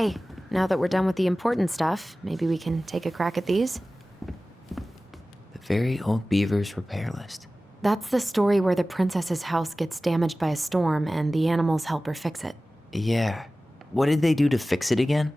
Hey, now that we're done with the important stuff, maybe we can take a crack at these? The Very Old Beaver's Repair List. That's the story where the princess's house gets damaged by a storm and the animals help her fix it. Yeah. What did they do to fix it again?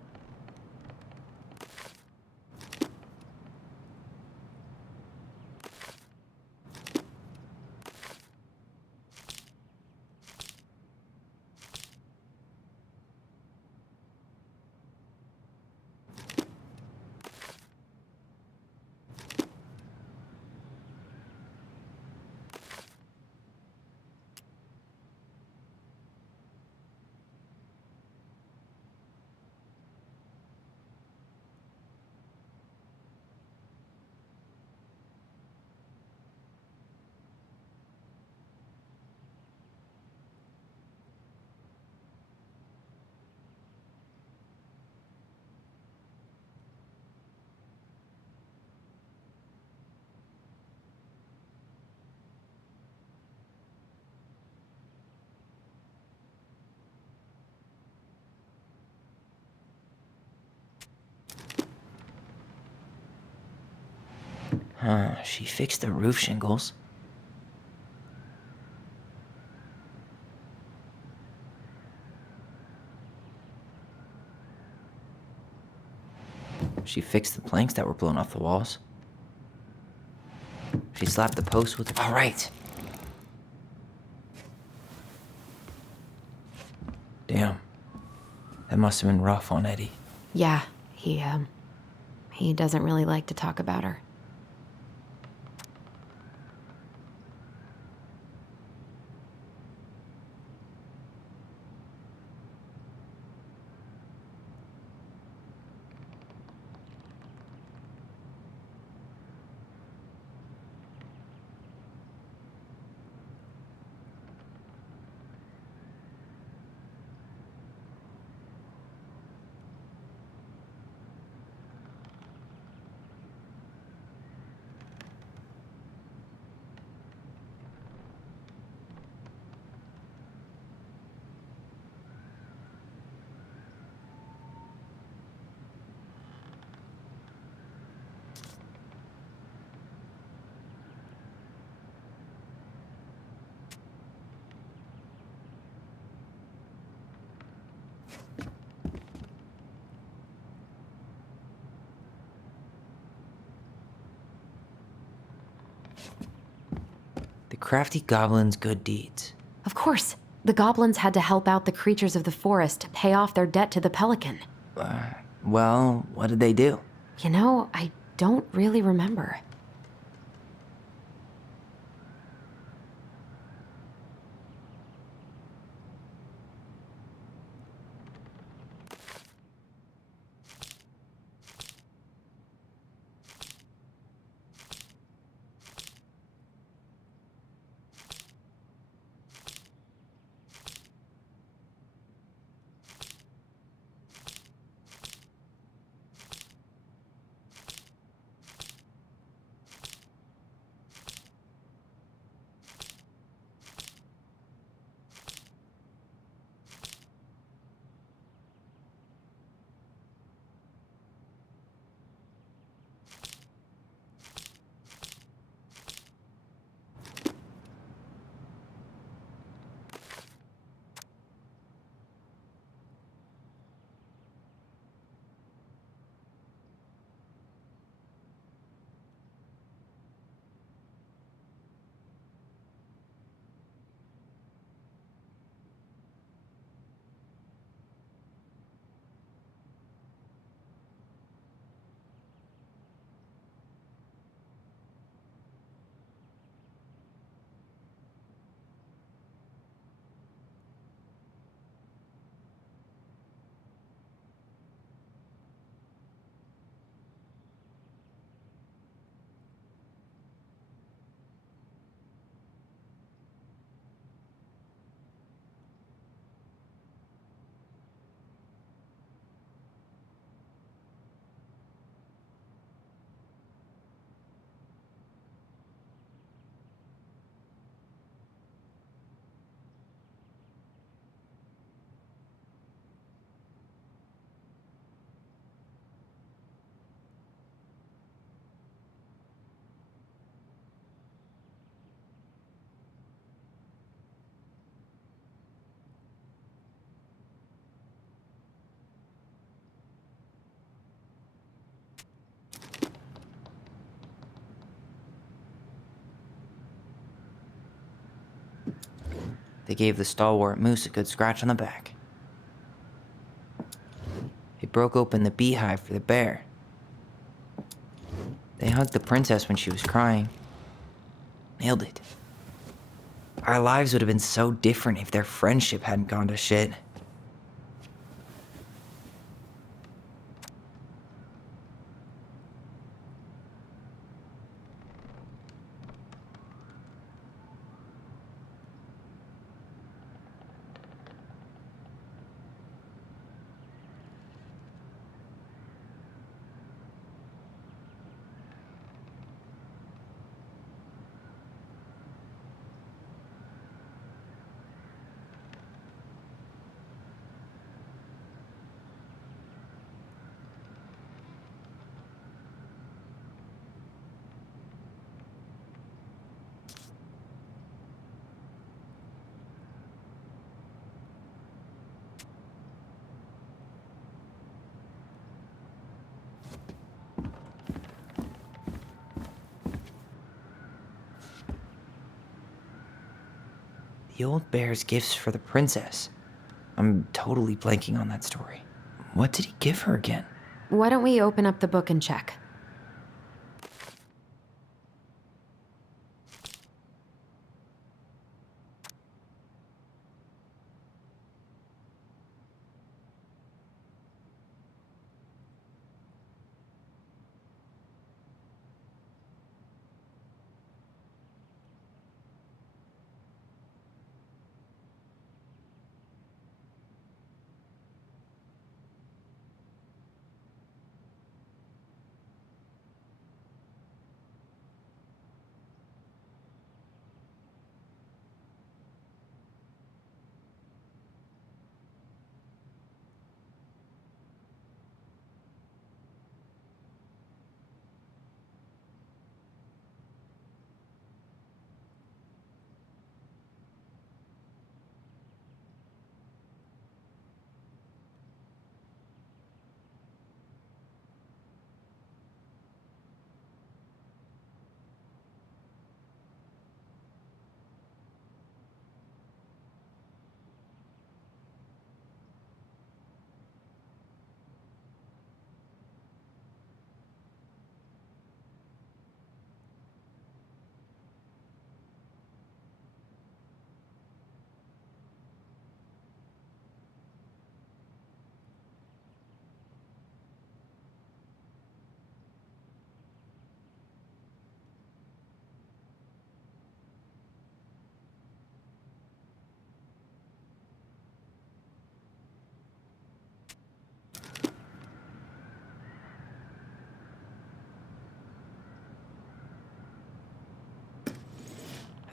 She fixed the roof shingles. She fixed the planks that were blown off the walls. She slapped the post with... All right. Damn. That must have been rough on Eddie. Yeah, he doesn't really like to talk about her. The crafty goblin's good deeds. Of course, the goblins had to help out the creatures of the forest to pay off their debt to the pelican. Well, what did they do? You know, I don't really remember. They gave the stalwart moose a good scratch on the back. They broke open the beehive for the bear. They hugged the princess when she was crying. Nailed it. Our lives would have been so different if their friendship hadn't gone to shit. The old bear's gifts for the princess. I'm totally blanking on that story. What did he give her again? Why don't we open up the book and check?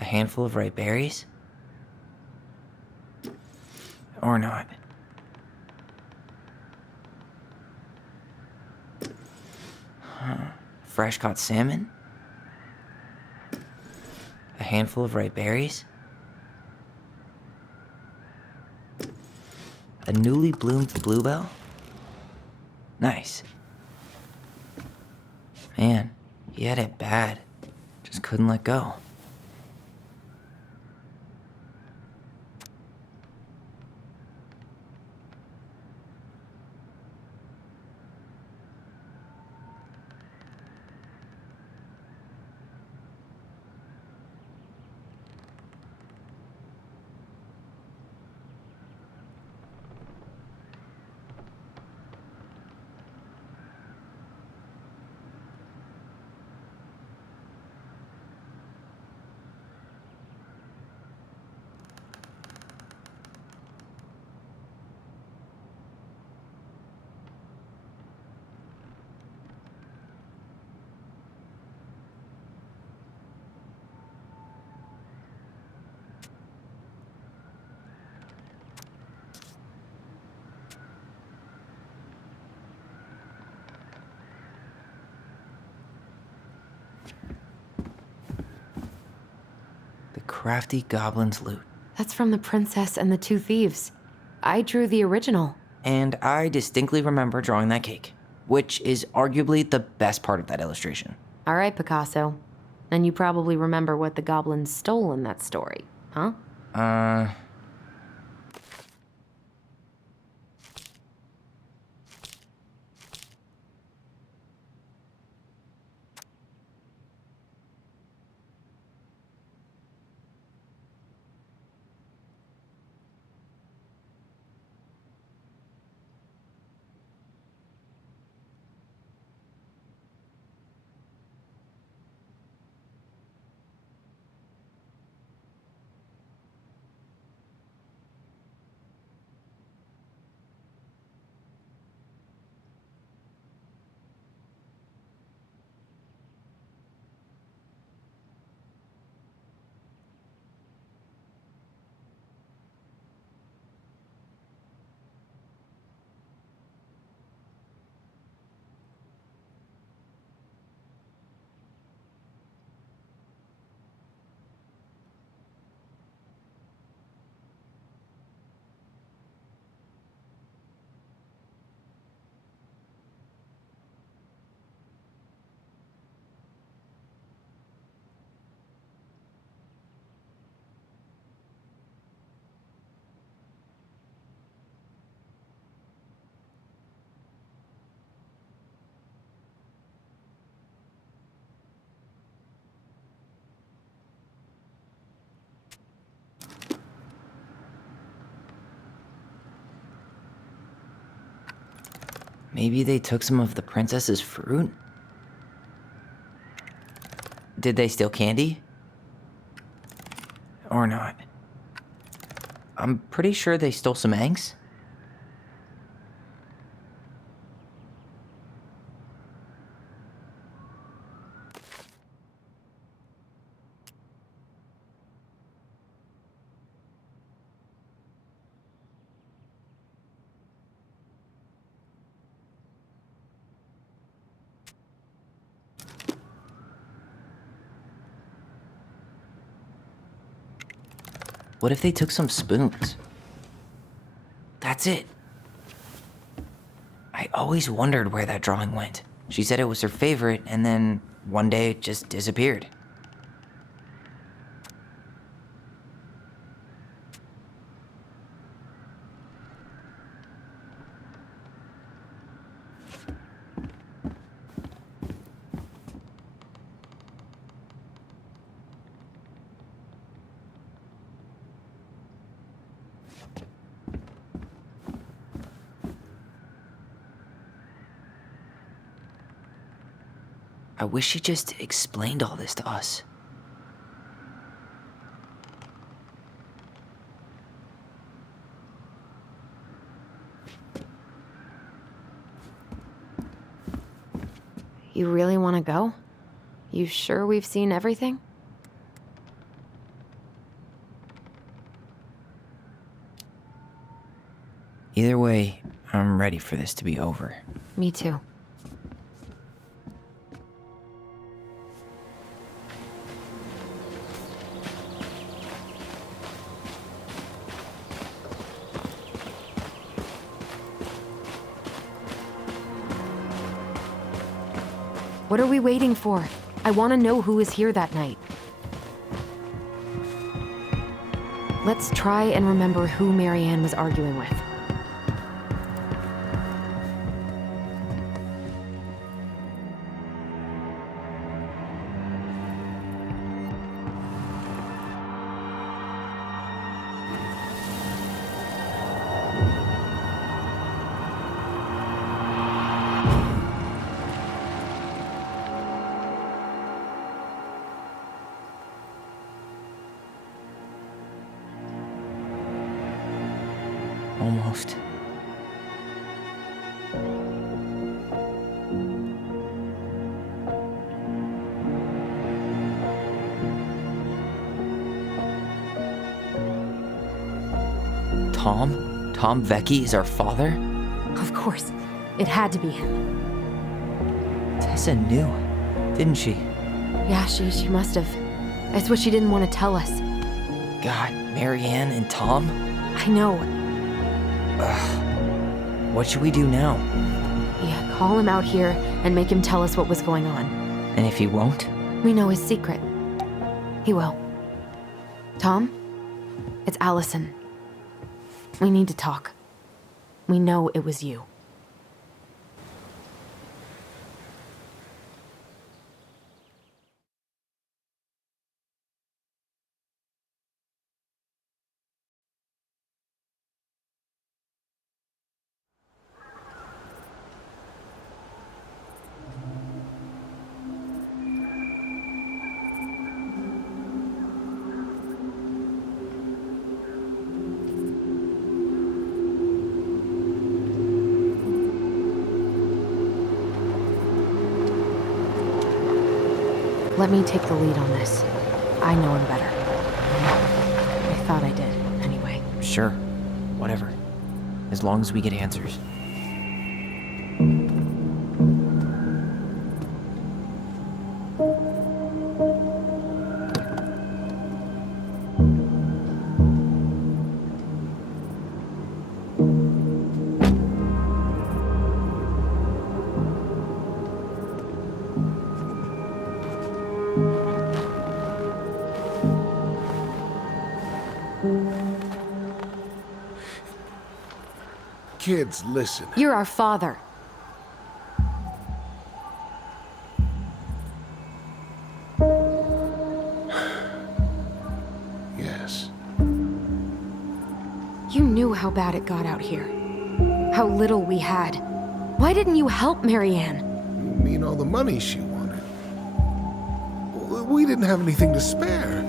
A handful of ripe berries? Or not. Fresh caught salmon? A handful of ripe berries? A newly bloomed bluebell? Nice. Man, he had it bad. Just couldn't let go. The crafty goblin's loot. That's from The Princess and the Two Thieves. I drew the original. And I distinctly remember drawing that cake, which is arguably the best part of that illustration. All right, Picasso. And you probably remember what the goblins stole in that story, huh? Uh... Maybe they took some of the princess's fruit? Did they steal candy? Or not? I'm pretty sure they stole some eggs. What if they took some spoons? That's it. I always wondered where that drawing went. She said it was her favorite, and then one day it just disappeared. I wish she just explained all this to us. You really want to go? You sure we've seen everything? Either way, I'm ready for this to be over. Me too. What are we waiting for? I want to know who was here that night. Let's try and remember who Marianne was arguing with. Almost. Tom? Tom Vecchi is our father? Of course. It had to be him. Tessa knew, didn't she? Yeah, she must have. That's what she didn't want to tell us. God, Marianne and Tom? I know. What should we do now? Yeah, call him out here and make him tell us what was going on. And if he won't? We know his secret. He will. Tom? It's Allison. We need to talk. We know it was you. Let me take the lead on this. I know him better. I thought I did, anyway. Sure. Whatever. As long as we get answers. Kids, listen. You're our father. Yes. You knew how bad it got out here. How little we had. Why didn't you help Marianne? You mean all the money she wanted? We didn't have anything to spare.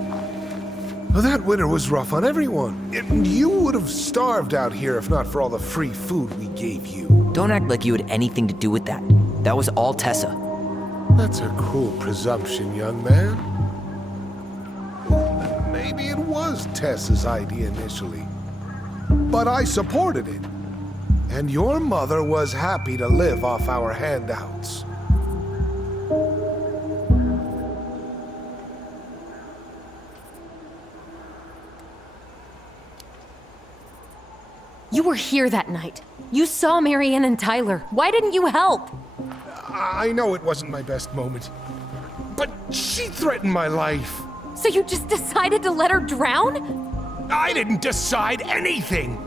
Well, that winter was rough on everyone. And you would have starved out here if not for all the free food we gave you. Don't act like you had anything to do with that. That was all Tessa. That's a cruel presumption, young man. Maybe it was Tessa's idea initially. But I supported it. And your mother was happy to live off our handouts. You were here that night. You saw Marianne and Tyler. Why didn't you help? I know it wasn't my best moment. But she threatened my life. So you just decided to let her drown? I didn't decide anything.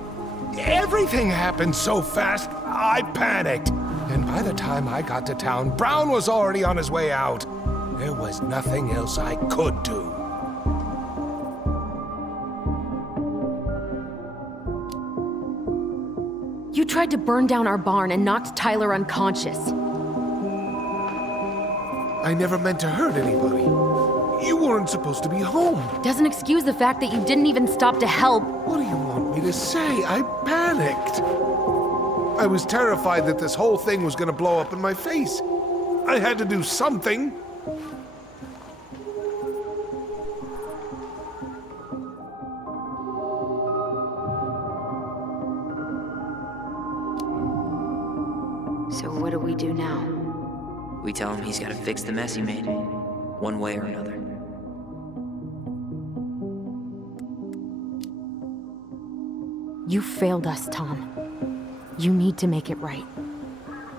Everything happened so fast, I panicked. And by the time I got to town, Brown was already on his way out. There was nothing else I could do. You tried to burn down our barn and knocked Tyler unconscious. I never meant to hurt anybody. You weren't supposed to be home. Doesn't excuse the fact that you didn't even stop to help. What do you want me to say? I panicked. I was terrified that this whole thing was gonna blow up in my face. I had to do something. So what do we do now? We tell him he's gotta fix the mess he made. One way or another. You failed us, Tom. You need to make it right.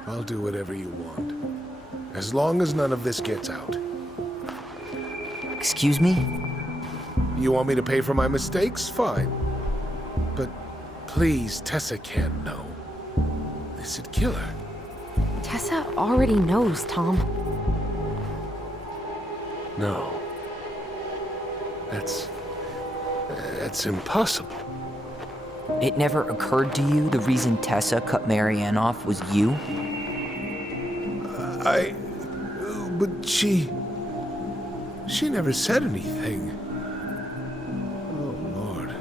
I'll do whatever you want. As long as none of this gets out. Excuse me? You want me to pay for my mistakes? Fine. But please, Tessa can't know. This'd kill her. Tessa already knows, Tom. No. That's impossible. It never occurred to you the reason Tessa cut Marianne off was you? But she never said anything. Oh, Lord.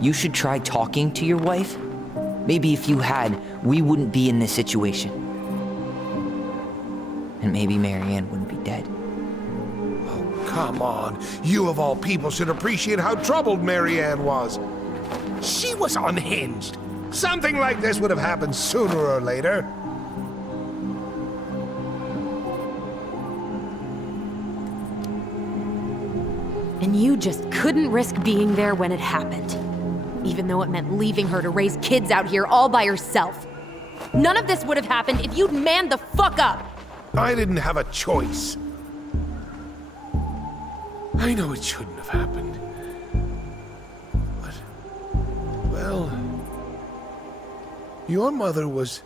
You should try talking to your wife. Maybe if you had, we wouldn't be in this situation. And maybe Marianne wouldn't be dead. Oh, come on. You of all people should appreciate how troubled Marianne was. She was unhinged. Something like this would have happened sooner or later. And you just couldn't risk being there when it happened. Even though it meant leaving her to raise kids out here all by herself. None of this would have happened if you'd manned the fuck up! I didn't have a choice. I know it shouldn't have happened. Your mother was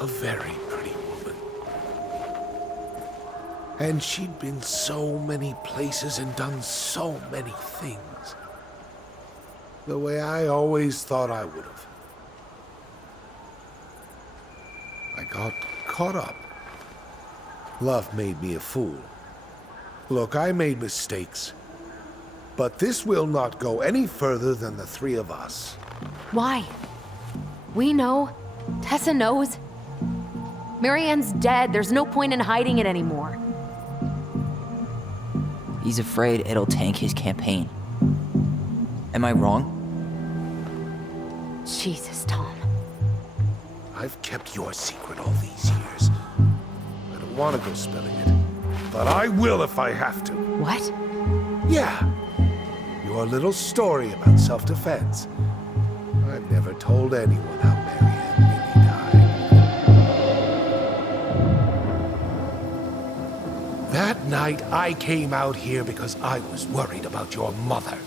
a very pretty woman. And she'd been so many places and done so many things. The way I always thought I would have. I got caught up. Love made me a fool. Look, I made mistakes. But this will not go any further than the three of us. Why? We know. Tessa knows. Marianne's dead. There's no point in hiding it anymore. He's afraid it'll tank his campaign. Am I wrong? Jesus, Tom. I've kept your secret all these years. I don't want to go spilling it. But I will if I have to. What? Yeah. Your little story about self-defense. I've never told anyone how Marianne really died. That night, I came out here because I was worried about your mother.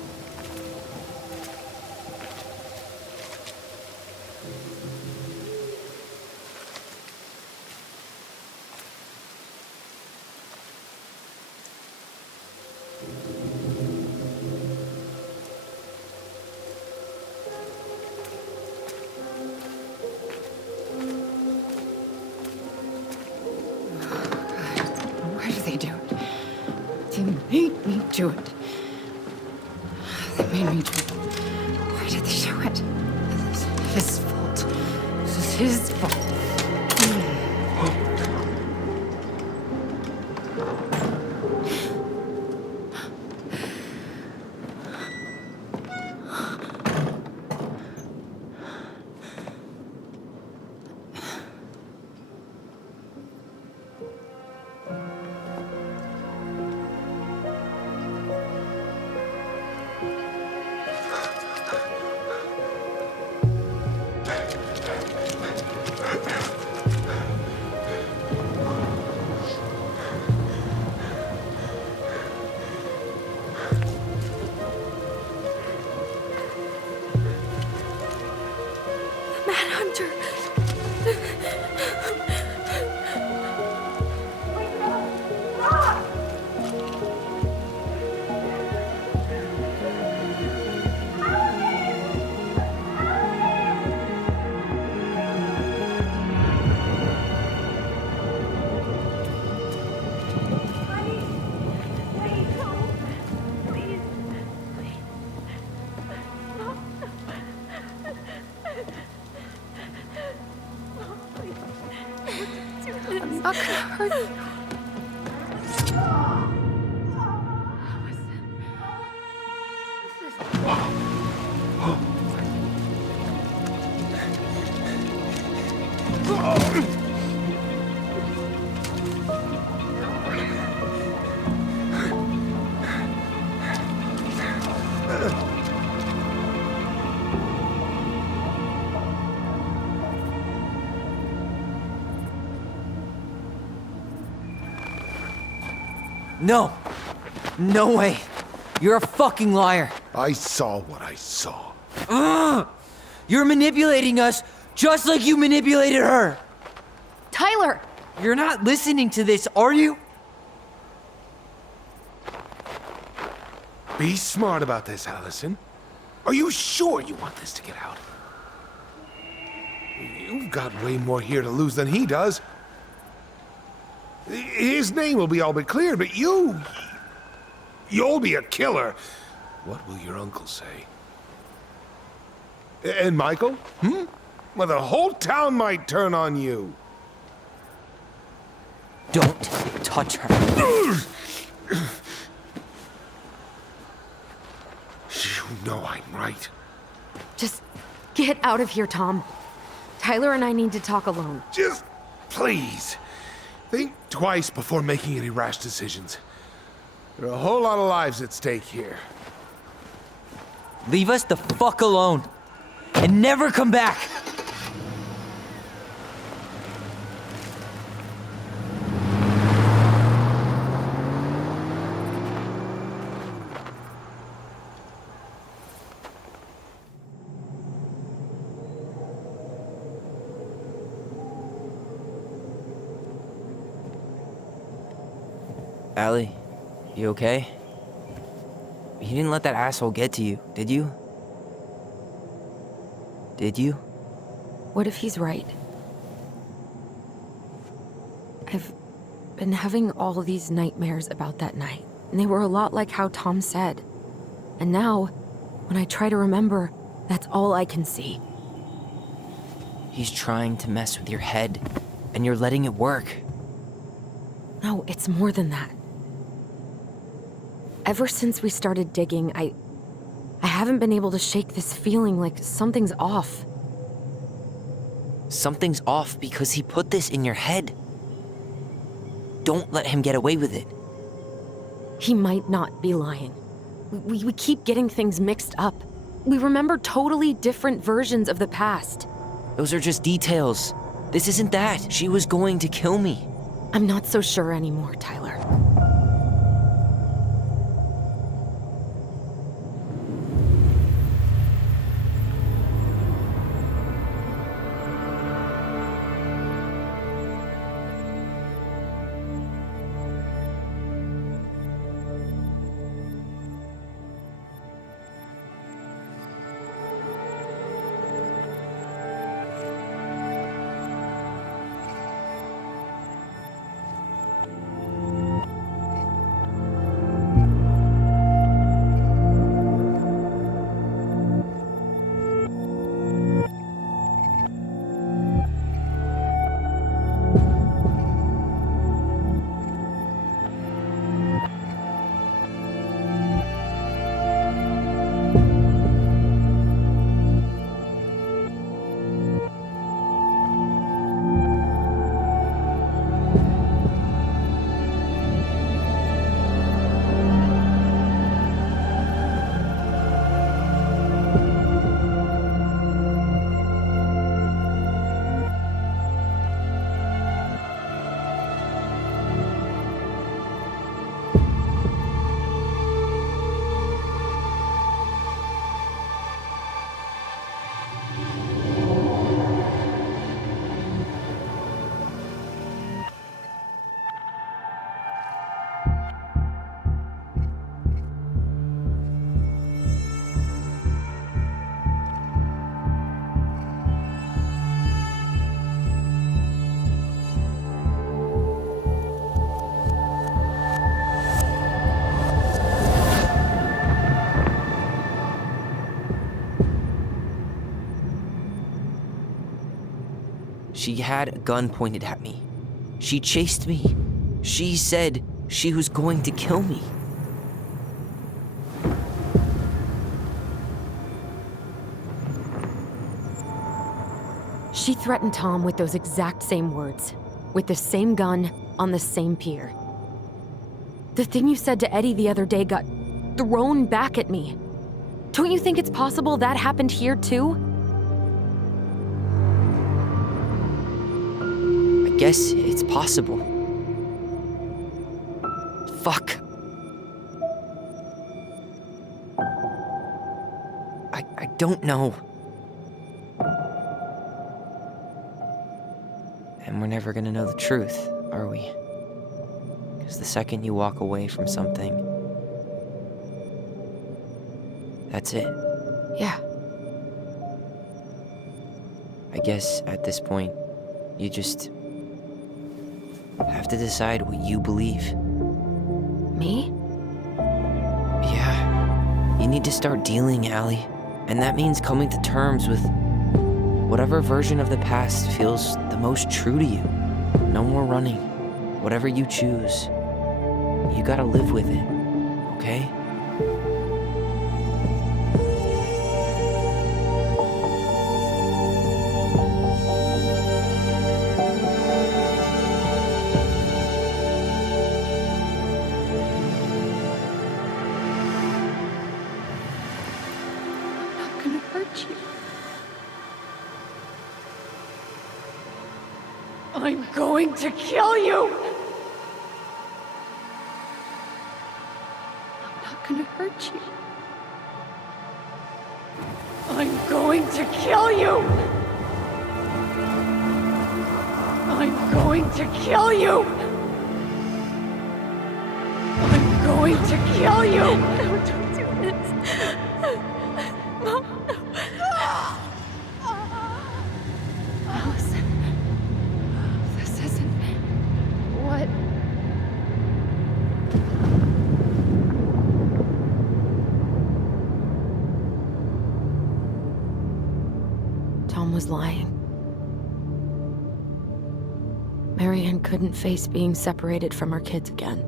Why do they do it? They made me do it. They made me do it. Why did they do it? This is his fault. This is his fault. Manhunter. I'm not gonna hurt you. No! No way! You're a fucking liar! I saw what I saw. Ugh! You're manipulating us just like you manipulated her! Tyler! You're not listening to this, are you? Be smart about this, Allison. Are you sure you want this to get out? You've got way more here to lose than he does. His name will be all but cleared, but you'll be a killer. What will your uncle say? And Michael? Well, the whole town might turn on you. Don't touch her. You know I'm right. Just get out of here, Tom. Tyler and I need to talk alone. Just please. Think twice before making any rash decisions. There are a whole lot of lives at stake here. Leave us the fuck alone. And never come back! Allie, you okay? You didn't let that asshole get to you, did you? Did you? What if he's right? I've been having all these nightmares about that night, and they were a lot like how Tom said. And now, when I try to remember, that's all I can see. He's trying to mess with your head, and you're letting it work. No, it's more than that. Ever since we started digging, I haven't been able to shake this feeling like something's off. Something's off because he put this in your head. Don't let him get away with it. He might not be lying. We keep getting things mixed up. We remember totally different versions of the past. Those are just details. This isn't that. She was going to kill me. I'm not so sure anymore, Tyler. She had a gun pointed at me. She chased me. She said she was going to kill me. She threatened Tom with those exact same words, with the same gun, on the same pier. The thing you said to Eddie the other day got thrown back at me. Don't you think it's possible that happened here too? I guess it's possible. Fuck. I don't know. And we're never gonna know the truth, are we? Because the second you walk away from something, that's it. Yeah. I guess at this point, you just have to decide what you believe. Me? Yeah. You need to start dealing, Allie. And that means coming to terms with whatever version of the past feels the most true to you. No more running. Whatever you choose, you gotta live with it, okay? I'm going to kill you! I'm not gonna hurt you. I'm going to kill you! I'm going to kill you! going to kill you! No, don't do this. Mom, no. Allison. This isn't... What? Tom was lying. Marianne couldn't face being separated from her kids again.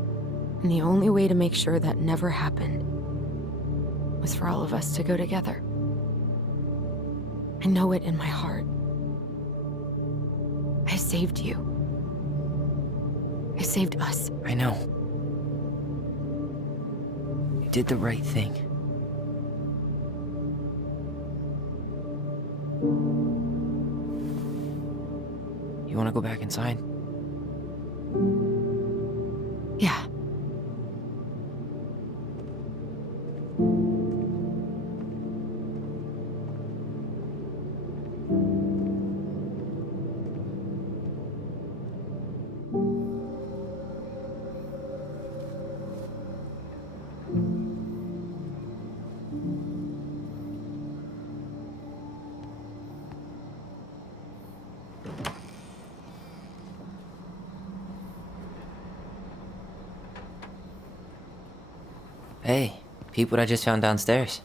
And the only way to make sure that never happened was for all of us to go together. I know it in my heart. I saved you. I saved us. I know. You did the right thing. You want to go back inside? Yeah. Hey, peep what I just found downstairs.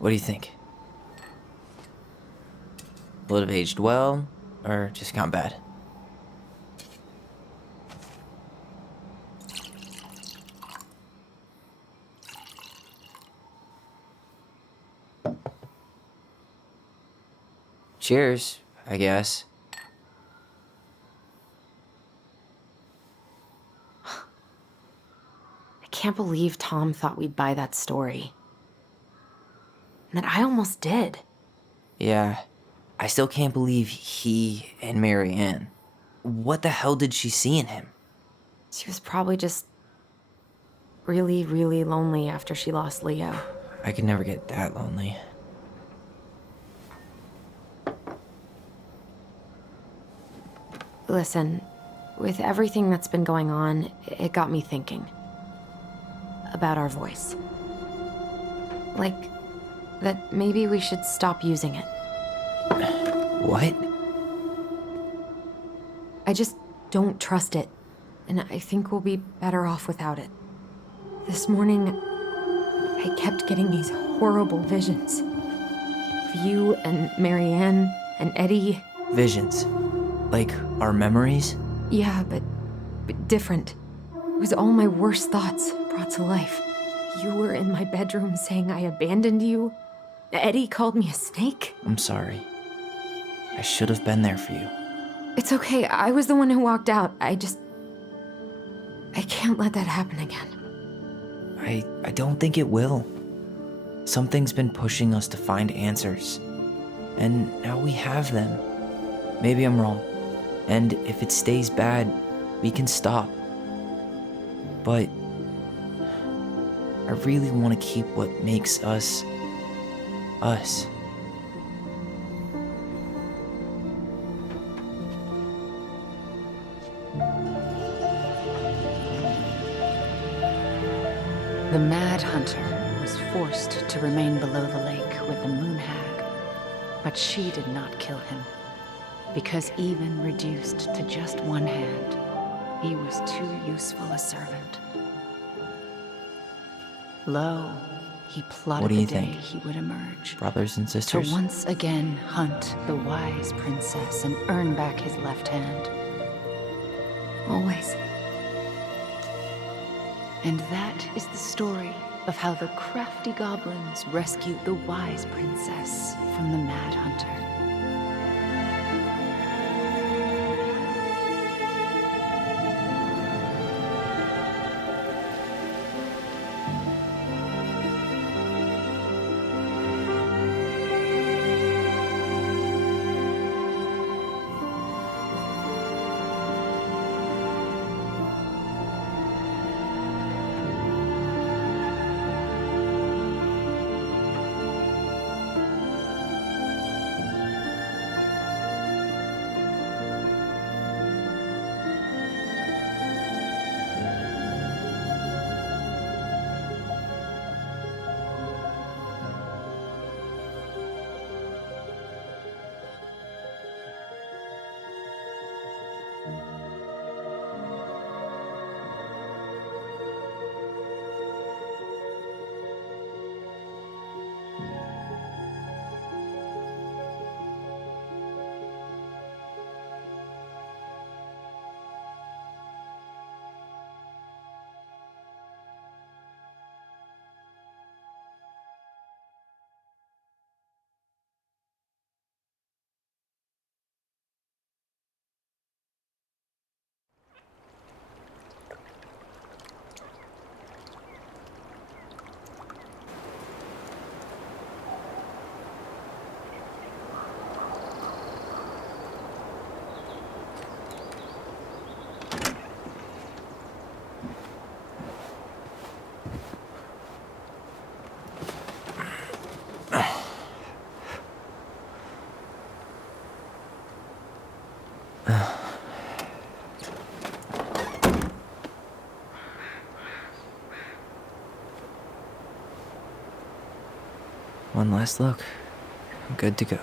What do you think? Will it have aged well, or just gone bad? Cheers, I guess. I can't believe Tom thought we'd buy that story. And that I almost did. Yeah, I still can't believe he and Marianne. What the hell did she see in him? She was probably just really, really lonely after she lost Leo. I could never get that lonely. Listen, with everything that's been going on, it got me thinking. About our voice. Like, that maybe we should stop using it. What? I just don't trust it, and I think we'll be better off without it. This morning, I kept getting these horrible visions. Of you and Marianne and Eddie. Visions. Like our memories? Yeah, but different. It was all my worst thoughts brought to life. You were in my bedroom saying I abandoned you. Eddie called me a snake. I'm sorry. I should have been there for you. It's okay, I was the one who walked out. I can't let that happen again. I don't think it will. Something's been pushing us to find answers. And now we have them. Maybe I'm wrong. And if it stays bad, we can stop. But I really want to keep what makes us, us. The Mad Hunter was forced to remain below the lake with the Moon Hag, but she did not kill him, because even reduced to just one hand, he was too useful a servant. Lo, he plotted What do you the day think? he would emerge, Brothers and to sisters? once again hunt the wise princess and earn back his left hand. Always. And that is the story of how the crafty goblins rescued the wise princess from the Mad Hunter. One last look. I'm good to go.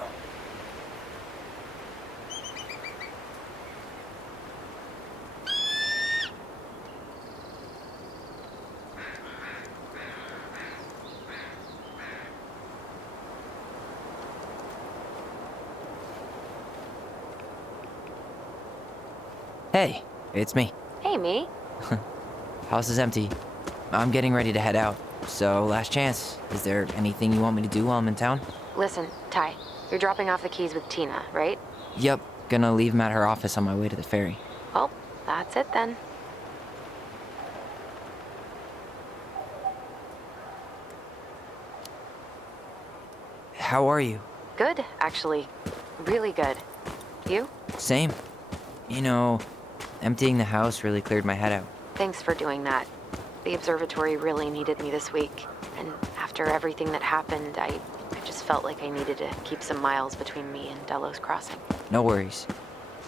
Hey, it's me. Hey, me. House is empty. I'm getting ready to head out. So, last chance. Is there anything you want me to do while I'm in town? Listen, Ty, you're dropping off the keys with Tina, right? Yep, gonna leave them at her office on my way to the ferry. Well, that's it then. How are you? Good, actually. Really good. You? Same. You know, emptying the house really cleared my head out. Thanks for doing that. The observatory really needed me this week. And after everything that happened, I just felt like I needed to keep some miles between me and Delos Crossing. No worries.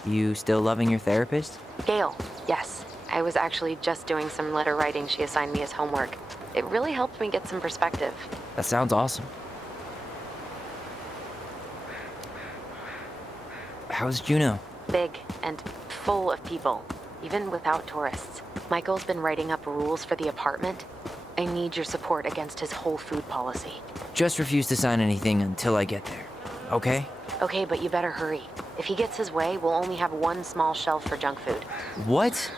You still loving your therapist? Gail, yes. I was actually just doing some letter writing she assigned me as homework. It really helped me get some perspective. That sounds awesome. How's Juno? Big and full of people, even without tourists. Michael's been writing up rules for the apartment. I need your support against his whole food policy. Just refuse to sign anything until I get there. Okay? Okay, but you better hurry. If he gets his way, we'll only have one small shelf for junk food. What?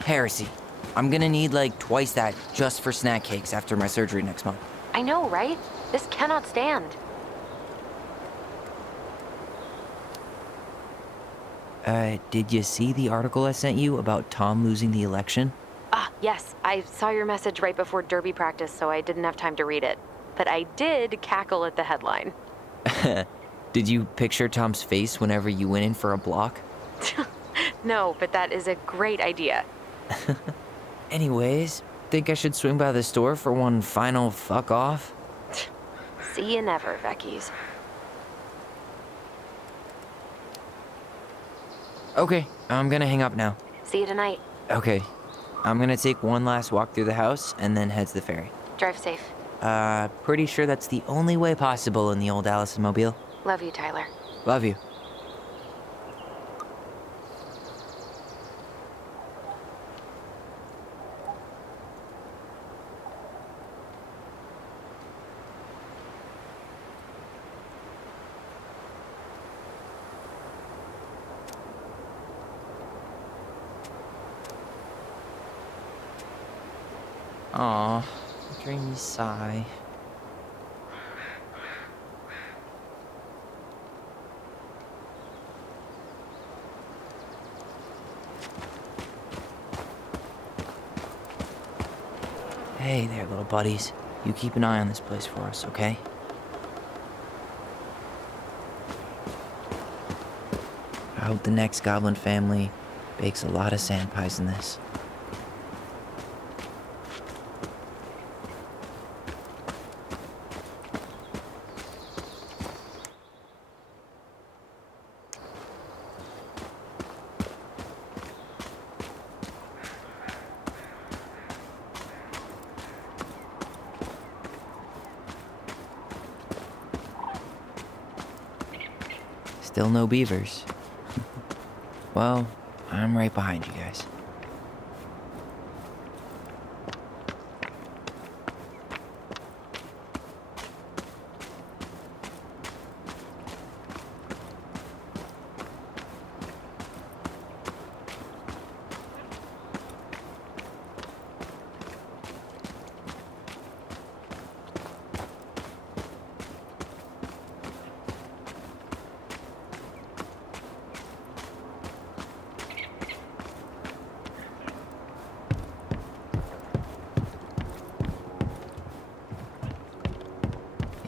Heresy. I'm gonna need like twice that just for snack cakes after my surgery next month. I know, right? This cannot stand. Did you see the article I sent you about Tom losing the election? Ah, yes. I saw your message right before derby practice, so I didn't have time to read it. But I did cackle at the headline. Did you picture Tom's face whenever you went in for a block? No, but that is a great idea. Anyways, think I should swing by the store for one final fuck off? See you never, Vecchies. Okay, I'm gonna hang up now. See you tonight. Okay, I'm gonna take one last walk through the house and then head to the ferry. Drive safe. Pretty sure that's the only way possible in the old Allison Mobile. Love you, Tyler. Love you. Aw, dreamy sigh. Hey there, little buddies. You keep an eye on this place for us, okay? I hope the next goblin family bakes a lot of sand pies in this. Still no beavers. Well, I'm right behind you guys.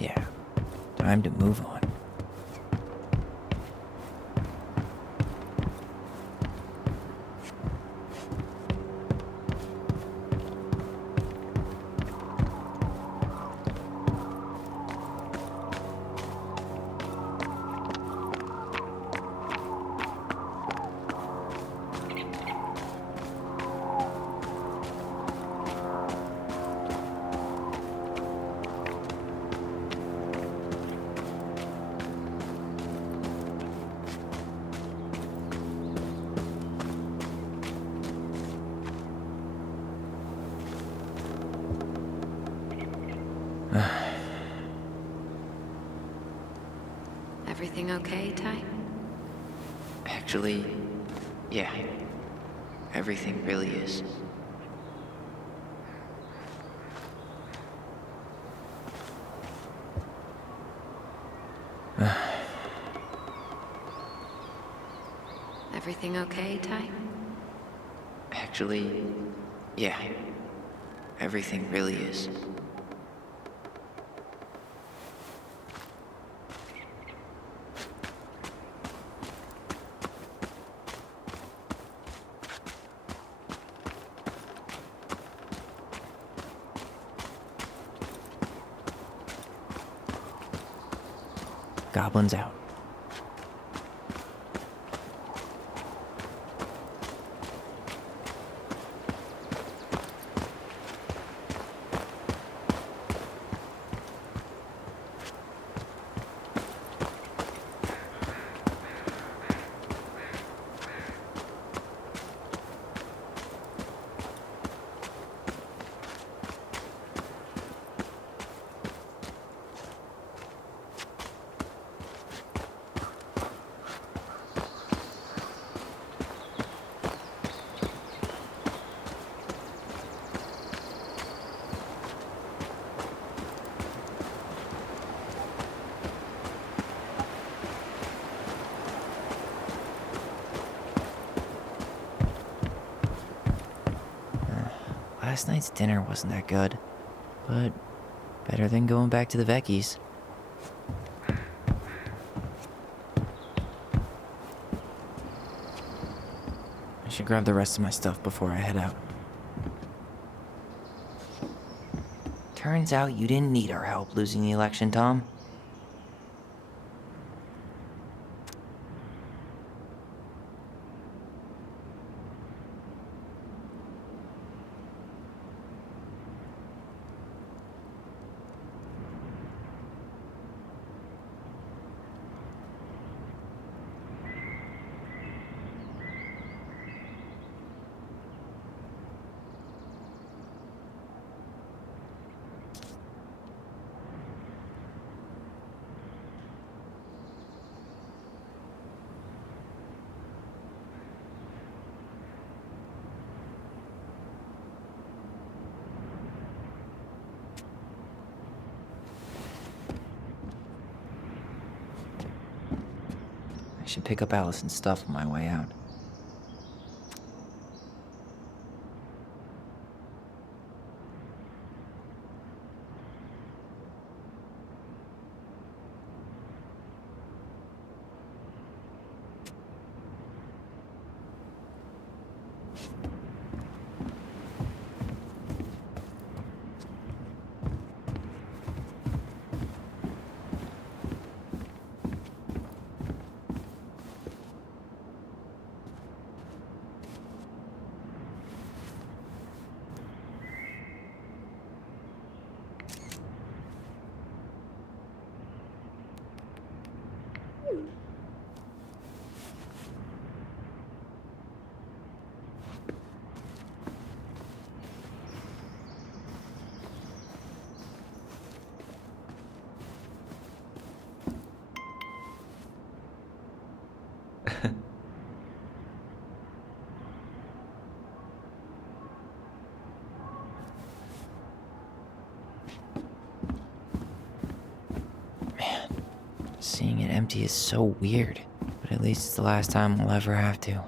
Yeah, time to move on. Everything okay, Ty? Actually, yeah. Everything really is. Everything okay, Ty? Actually, yeah. Everything really is. Goblins out. Last night's dinner wasn't that good, but better than going back to the Vecchies. I should grab the rest of my stuff before I head out. Turns out you didn't need our help losing the election, Tom. I should pick up Allison's stuff on my way out. Seeing it empty is so weird, but at least it's the last time we'll ever have to.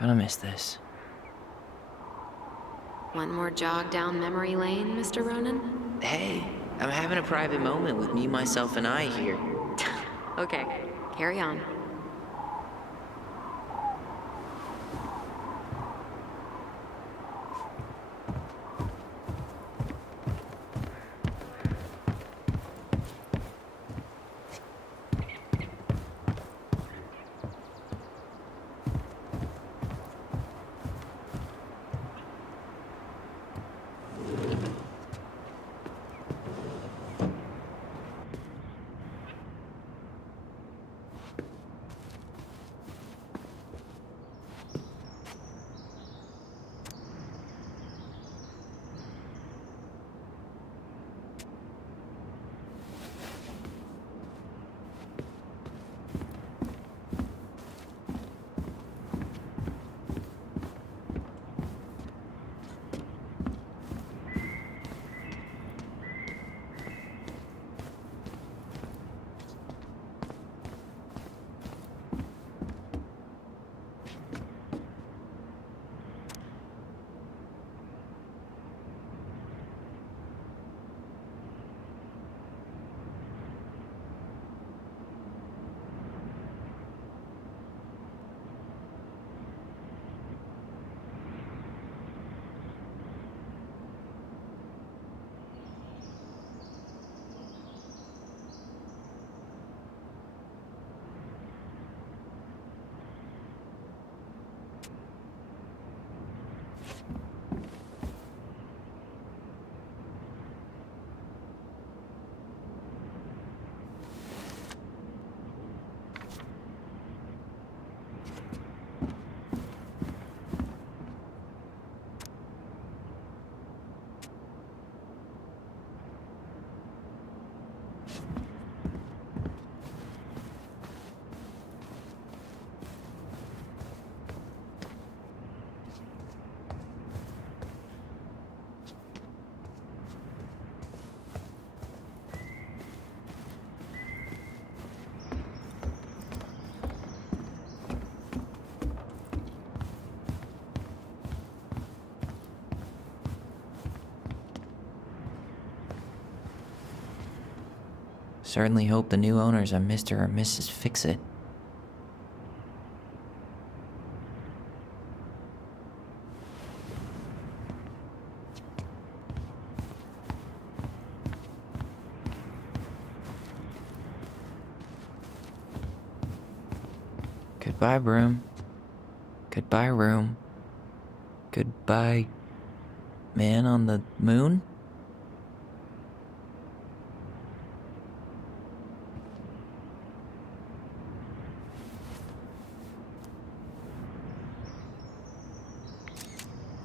Gonna miss this. One more jog down memory lane, Mr. Ronan? Hey, I'm having a private moment with me, myself, and I here. Okay, carry on. Certainly hope the new owners are Mr. or Mrs. Fix-It. Goodbye, broom. Goodbye, room. Goodbye, man on the moon?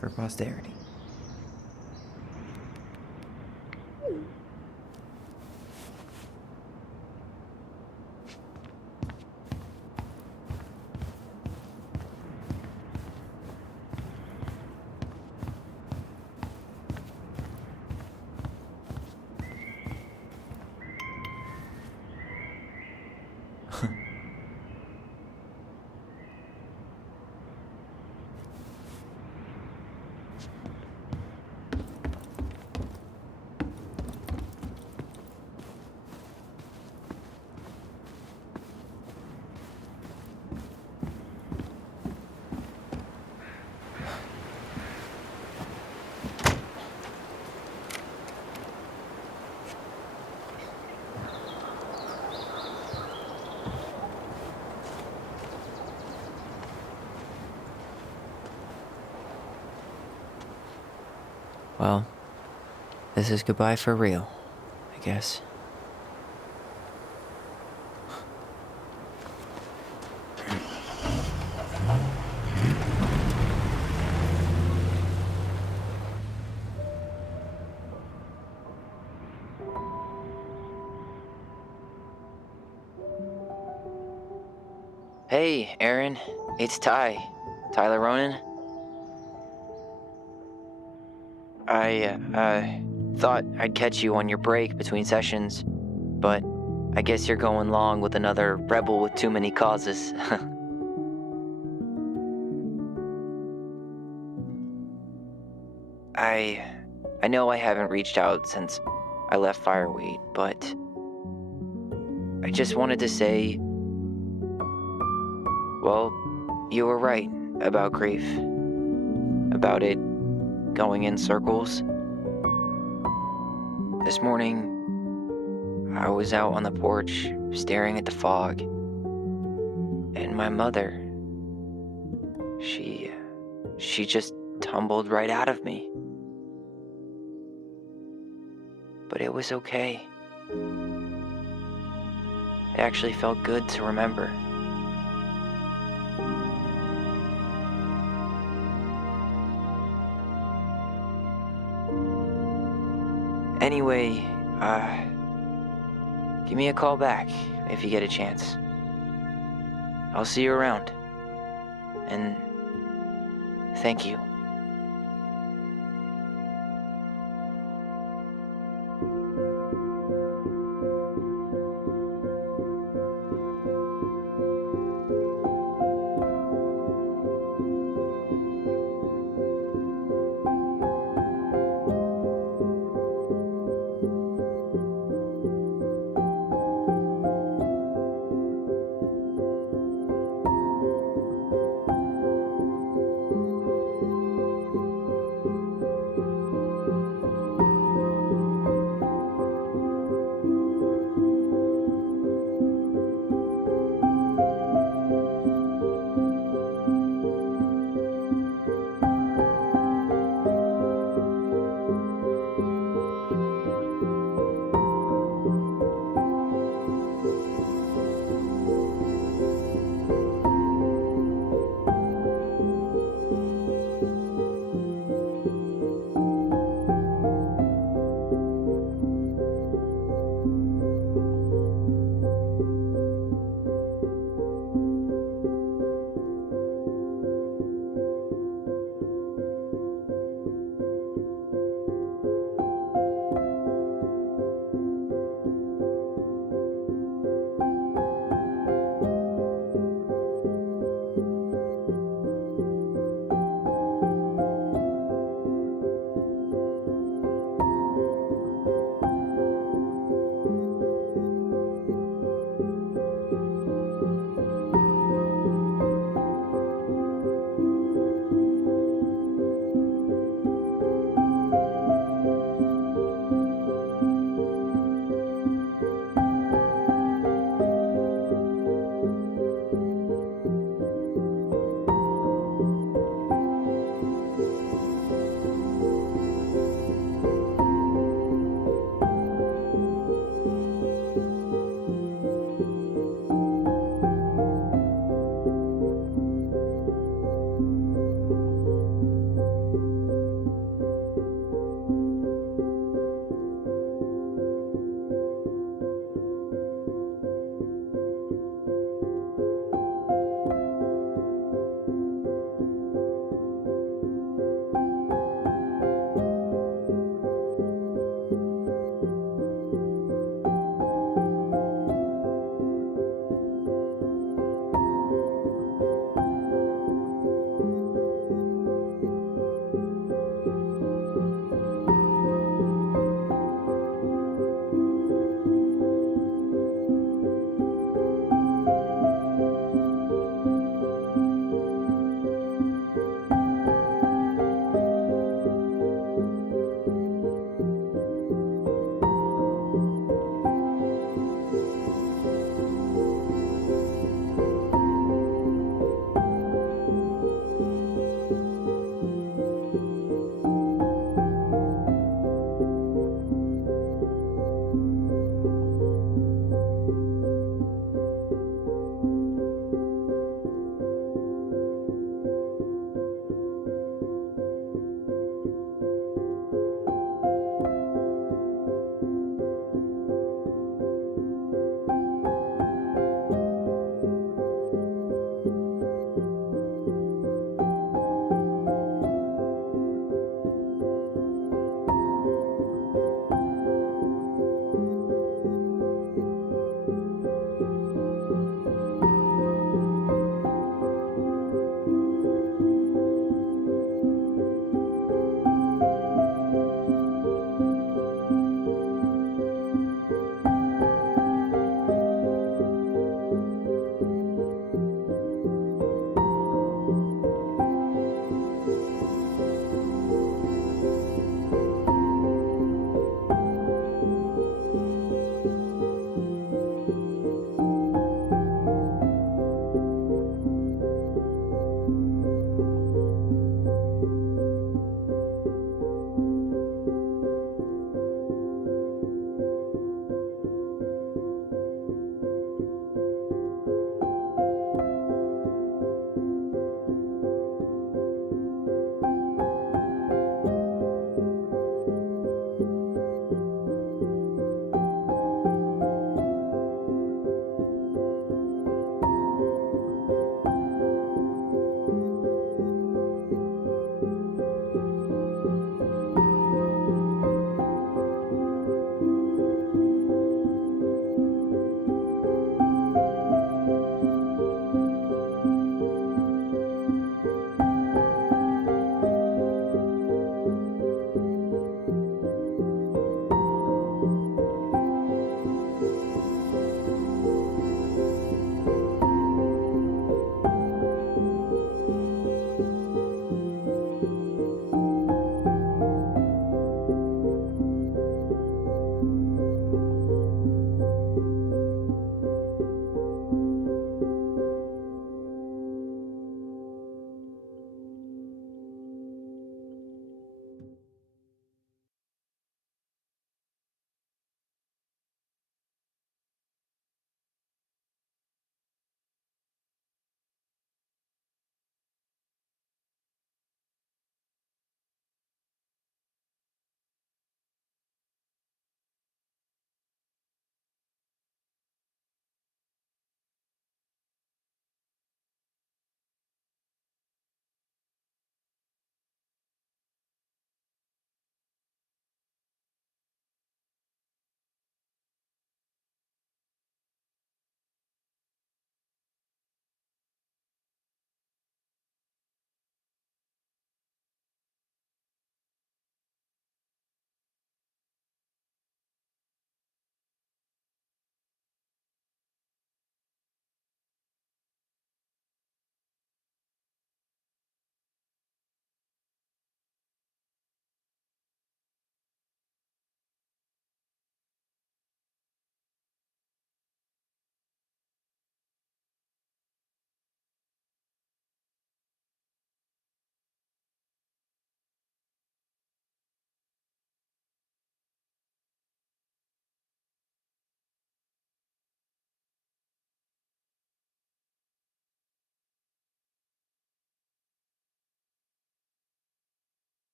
For posterity. Well, this is goodbye for real, I guess. Hey, Aaron. It's Ty. Tyler Ronan. I thought I'd catch you on your break between sessions, but I guess you're going along with another rebel with too many causes. I know I haven't reached out since I left Fireweed, but I just wanted to say, well, you were right about grief. About it going in circles. This morning, I was out on the porch staring at the fog, and my mother, she just tumbled right out of me. But it was okay. It actually felt good to remember. Anyway, give me a call back if you get a chance. I'll see you around. And thank you.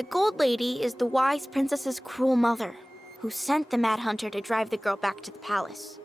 The Gold Lady is the wise princess's cruel mother, who sent the Mad Hunter to drive the girl back to the palace.